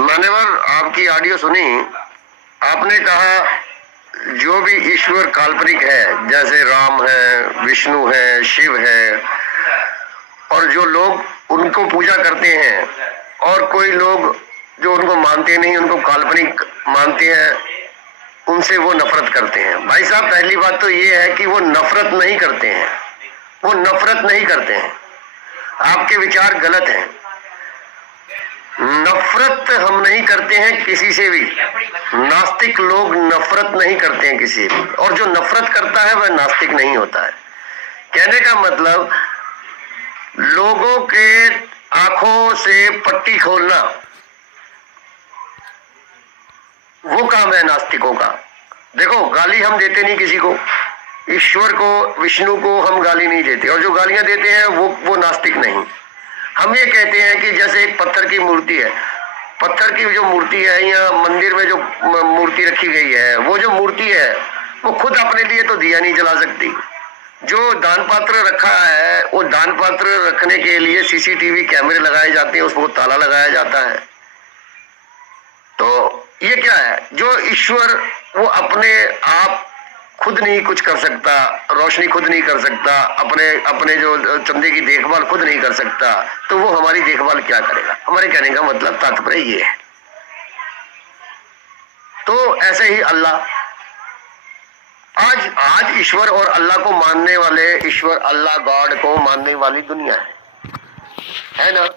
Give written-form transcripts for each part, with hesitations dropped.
मान्यवर, आपकी ऑडियो सुनी। आपने कहा जो भी ईश्वर काल्पनिक है, जैसे राम है, विष्णु है, शिव है, और जो लोग उनको पूजा करते हैं, और कोई लोग जो उनको मानते नहीं, उनको काल्पनिक मानते हैं, उनसे वो नफरत करते हैं। भाई साहब, पहली बात तो ये है कि वो नफरत नहीं करते हैं, वो नफरत नहीं करते हैं। आपके विचार गलत हैं। नफरत हम नहीं करते हैं किसी से भी। नास्तिक लोग नफरत नहीं करते हैं किसी से भी, और जो नफरत करता है वह नास्तिक नहीं होता है। कहने का मतलब, लोगों के आंखों से पट्टी खोलना वो काम है नास्तिकों का। देखो, गाली हम देते नहीं किसी को, ईश्वर को, विष्णु को हम गाली नहीं देते, और जो गालियां देते हैं वो नास्तिक नहीं। हम ये कहते हैं कि जैसे एक पत्थर की मूर्ति है, पत्थर की जो मूर्ति है या मंदिर में जो मूर्ति रखी गई है, वो जो मूर्ति है वो खुद अपने लिए तो दिया नहीं जला सकती। जो दान पात्र रखा है, वो दान पात्र रखने के लिए सीसीटीवी कैमरे लगाए जाते हैं, उसको ताला लगाया जाता है। तो ये क्या है, जो ईश्वर वो अपने आप खुद नहीं कुछ कर सकता, रोशनी खुद नहीं कर सकता, अपने जो चंदे की देखभाल खुद नहीं कर सकता, तो वो हमारी देखभाल क्या करेगा। हमारे कहने का मतलब तात्पर्य ये है। तो ऐसे ही अल्लाह, आज ईश्वर और अल्लाह को मानने वाले, ईश्वर अल्लाह गॉड को मानने वाली दुनिया है ना।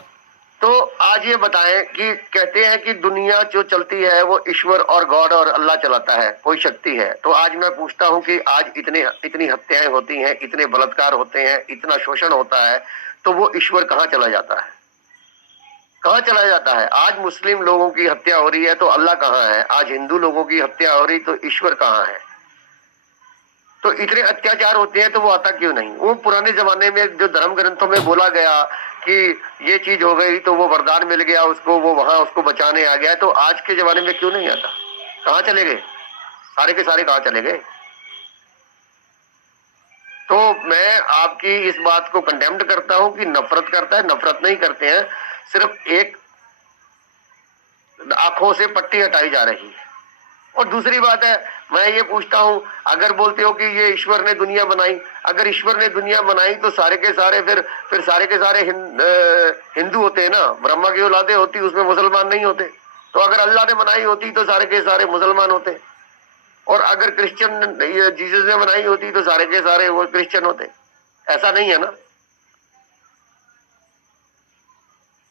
तो आज ये बताएं कि कहते हैं कि दुनिया जो चलती है वो ईश्वर और गॉड और अल्लाह चलाता है, कोई शक्ति है। तो आज मैं पूछता हूं कि आज इतनी हत्याएं होती हैं, इतने बलात्कार होते हैं, इतना शोषण होता है, तो वो ईश्वर कहाँ चला जाता है? कहाँ चला जाता है? आज मुस्लिम लोगों की हत्या हो रही है तो अल्लाह कहाँ है? आज हिंदू लोगों की हत्या हो रही तो ईश्वर कहाँ है? तो इतने अत्याचार होते हैं तो वो आता क्यों नहीं? वो पुराने जमाने में जो धर्म ग्रंथों में बोला गया कि ये चीज हो गई तो वो वरदान मिल गया उसको, वो वहां उसको बचाने आ गया, तो आज के जमाने में क्यों नहीं आता? कहाँ चले गए? सारे के सारे कहाँ चले गए? तो मैं आपकी इस बात को कंडेम्ड करता हूं कि नफरत करता है। नफरत नहीं करते हैं, सिर्फ एक आंखों से पट्टी हटाई जा रही है। और दूसरी बात है, मैं ये पूछता हूं, अगर बोलते हो कि ये ईश्वर ने दुनिया बनाई, अगर ईश्वर ने दुनिया बनाई तो सारे के सारे फिर सारे के सारे हिंदू होते हैं ना। ब्रह्मा की औलादे होती, उसमें मुसलमान नहीं होते। तो अगर अल्लाह ने बनाई होती तो सारे के सारे मुसलमान होते, और अगर क्रिश्चियन जीसस ने बनाई होती तो सारे के सारे वो क्रिश्चियन होते। ऐसा नहीं है ना।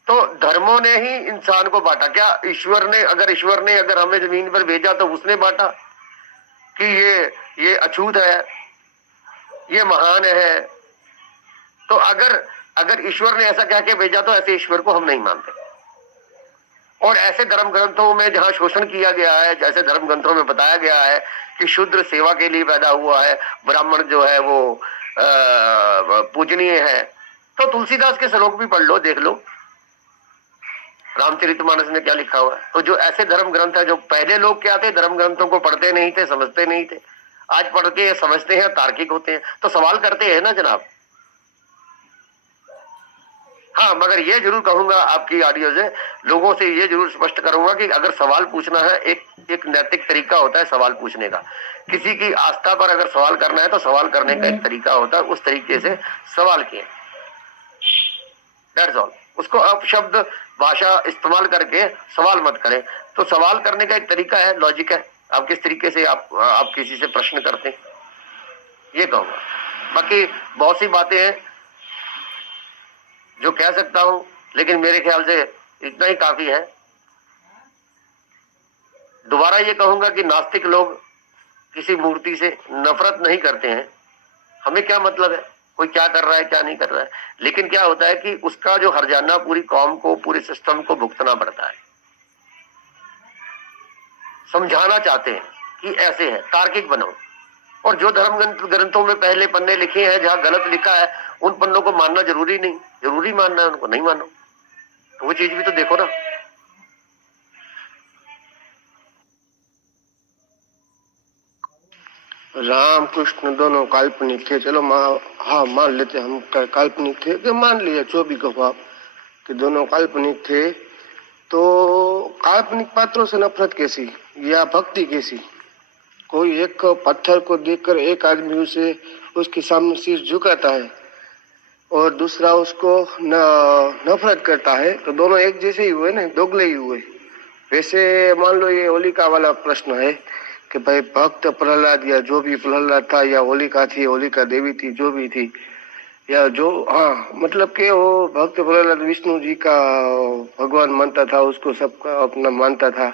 तो धर्मों ने ही इंसान को बांटा। क्या ईश्वर ने अगर हमें जमीन पर भेजा तो उसने बांटा कि ये अछूत है, ये महान है? तो अगर ईश्वर ने ऐसा कह के भेजा तो ऐसे ईश्वर को हम नहीं मानते। और ऐसे धर्म ग्रंथों में जहां शोषण किया गया है, जैसे धर्म ग्रंथों में बताया गया है कि शूद्र सेवा के लिए पैदा हुआ है, ब्राह्मण जो है वो पूजनीय है, तो तुलसीदास के श्लोक भी पढ़ लो, देख लो रामचरितमानस में क्या लिखा हुआ है। तो जो ऐसे धर्म ग्रंथ है, जो पहले लोग क्या थे, धर्म ग्रंथों को पढ़ते नहीं थे, समझते नहीं थे, आज पढ़ के समझते हैं, तार्किक होते हैं, तो सवाल करते हैं ना जनाब। हाँ, मगर ये जरूर कहूंगा आपकी ऑडियो से, लोगों से ये जरूर स्पष्ट करूंगा कि अगर सवाल पूछना है, एक नैतिक तरीका होता है सवाल पूछने का। किसी की आस्था पर अगर सवाल करना है तो सवाल करने का एक तरीका होता है, उस तरीके से सवाल किए, दैट्स ऑल। उसको अपशब्द भाषा इस्तेमाल करके सवाल मत करें। तो सवाल करने का एक तरीका है, लॉजिक है। आप किस तरीके से आप किसी से प्रश्न करते हैं, ये कहूंगा। बाकी बहुत सी बातें हैं जो कह सकता हूं, लेकिन मेरे ख्याल से इतना ही काफी है। दोबारा ये कहूंगा कि नास्तिक लोग किसी मूर्ति से नफरत नहीं करते हैं। हमें क्या मतलब है कोई क्या कर रहा है क्या नहीं कर रहा है, लेकिन क्या होता है कि उसका जो हर्जाना पूरी कौम को, पूरे सिस्टम को भुगतना पड़ता है। समझाना चाहते हैं कि ऐसे है, तार्किक बनो। और जो धर्म ग्रंथों में पहले पन्ने लिखे हैं, जहां गलत लिखा है, उन पन्नों को मानना जरूरी नहीं, जरूरी मानना है उनको, नहीं मानो तो वो चीज भी तो देखो ना। राम कृष्ण दोनों काल्पनिक थे, चलो हाँ मान लेते हम काल्पनिक थे, कि मान लिया जो भी कहो आप कि दोनों काल्पनिक थे। तो काल्पनिक पात्रों से नफरत कैसी या भक्ति कैसी? कोई एक पत्थर को देखकर एक आदमी उसे उसके सामने सिर झुकाता है और दूसरा उसको नफरत करता है, तो दोनों एक जैसे ही हुए ना, दोगले ही हुए। वैसे मान लो ये होलिका वाला प्रश्न है कि भाई भक्त प्रहलाद या जो भी प्रहलाद था या होलिका थी, होलिका देवी थी, जो भी थी, या जो मतलब कि वो भक्त प्रहलाद विष्णु जी का भगवान मानता था, उसको सबका अपना मानता था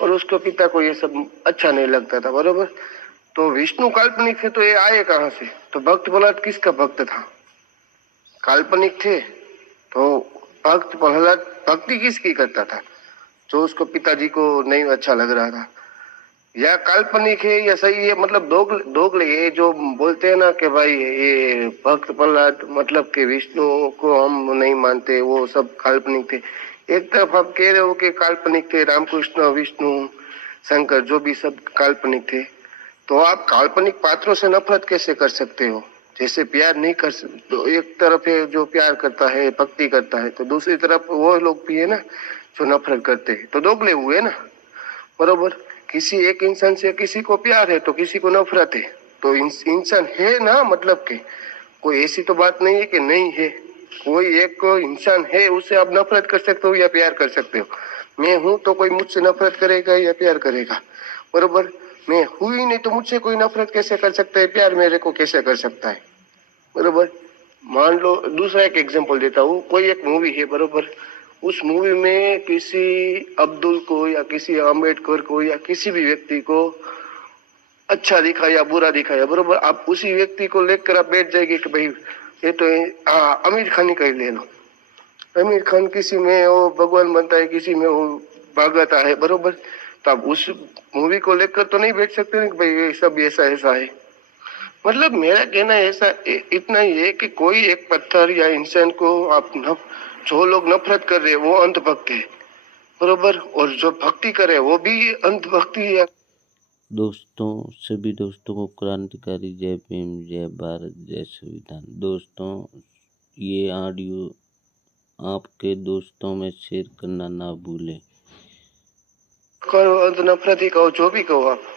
और उसके पिता को ये सब अच्छा नहीं लगता था, बरोबर। तो विष्णु काल्पनिक थे तो ये आए कहाँ से? तो भक्त प्रहलाद किसका भक्त था? काल्पनिक थे तो भक्त प्रहलाद भक्ति किसकी करता था? जो उसको पिताजी को नहीं अच्छा लग रहा था। या काल्पनिक है या सही है, मतलब दोगले ये जो बोलते हैं ना कि भाई ये भक्त प्रहलाद मतलब कि विष्णु को हम नहीं मानते, वो सब काल्पनिक थे। एक तरफ आप कह रहे हो कि काल्पनिक थे, रामकृष्ण विष्णु शंकर जो भी सब काल्पनिक थे, तो आप काल्पनिक पात्रों से नफरत कैसे कर सकते हो? जैसे प्यार नहीं कर सकते, तो एक तरफ है जो प्यार करता है, भक्ति करता है, तो दूसरी तरफ वो लोग भी है ना जो नफरत करते हैं, तो दोगले हुए ना, बरोबर। किसी एक इंसान से किसी को प्यार है तो किसी को नफरत है, तो इंसान है ना, मतलब के कोई ऐसी तो बात नहीं है कि नहीं है। कोई एक इंसान है, उससे आप नफरत कर सकते हो या प्यार कर सकते हो। मैं हूं तो कोई मुझसे नफरत करेगा या प्यार करेगा, बरोबर। मैं हूं ही नहीं तो मुझसे कोई नफरत कैसे कर सकता है, प्यार मेरे को कैसे कर सकता है, बरोबर। मान लो दूसरा एक एग्जांपल देता हूँ, कोई एक मूवी है, बरोबर। उस मूवी में किसी अब्दुल को या किसी अम्बेडकर को या किसी भी व्यक्ति को अच्छा दिखाया बुरा दिखाया, बरोबर। आप उसी व्यक्ति को लेकर आप बैठ जाएंगे कि भाई ये तो आमिर खान ही कर ले लो। आमिर खान किसी में वो भगवान बनता है, किसी में वो भागता है, बरोबर। तो आप उस मूवी को लेकर तो नहीं बैठ सकते कि भाई ये सब ऐसा ऐसा है। मतलब मेरा कहना ऐसा इतना ही है कि कोई एक पत्थर या इंसान को आप जो लोग नफरत कर रहे हैं वो अंधभक्त है, बरोबर, और जो भक्ति करे वो भी अंधभक्ति है। दोस्तों, सभी दोस्तों को क्रांतिकारी जय भीम, जय भारत, जय संविधान। दोस्तों, ये ऑडियो आपके दोस्तों में शेयर करना ना भूलें। करो नफरत ही कहो, जो भी कहो आप।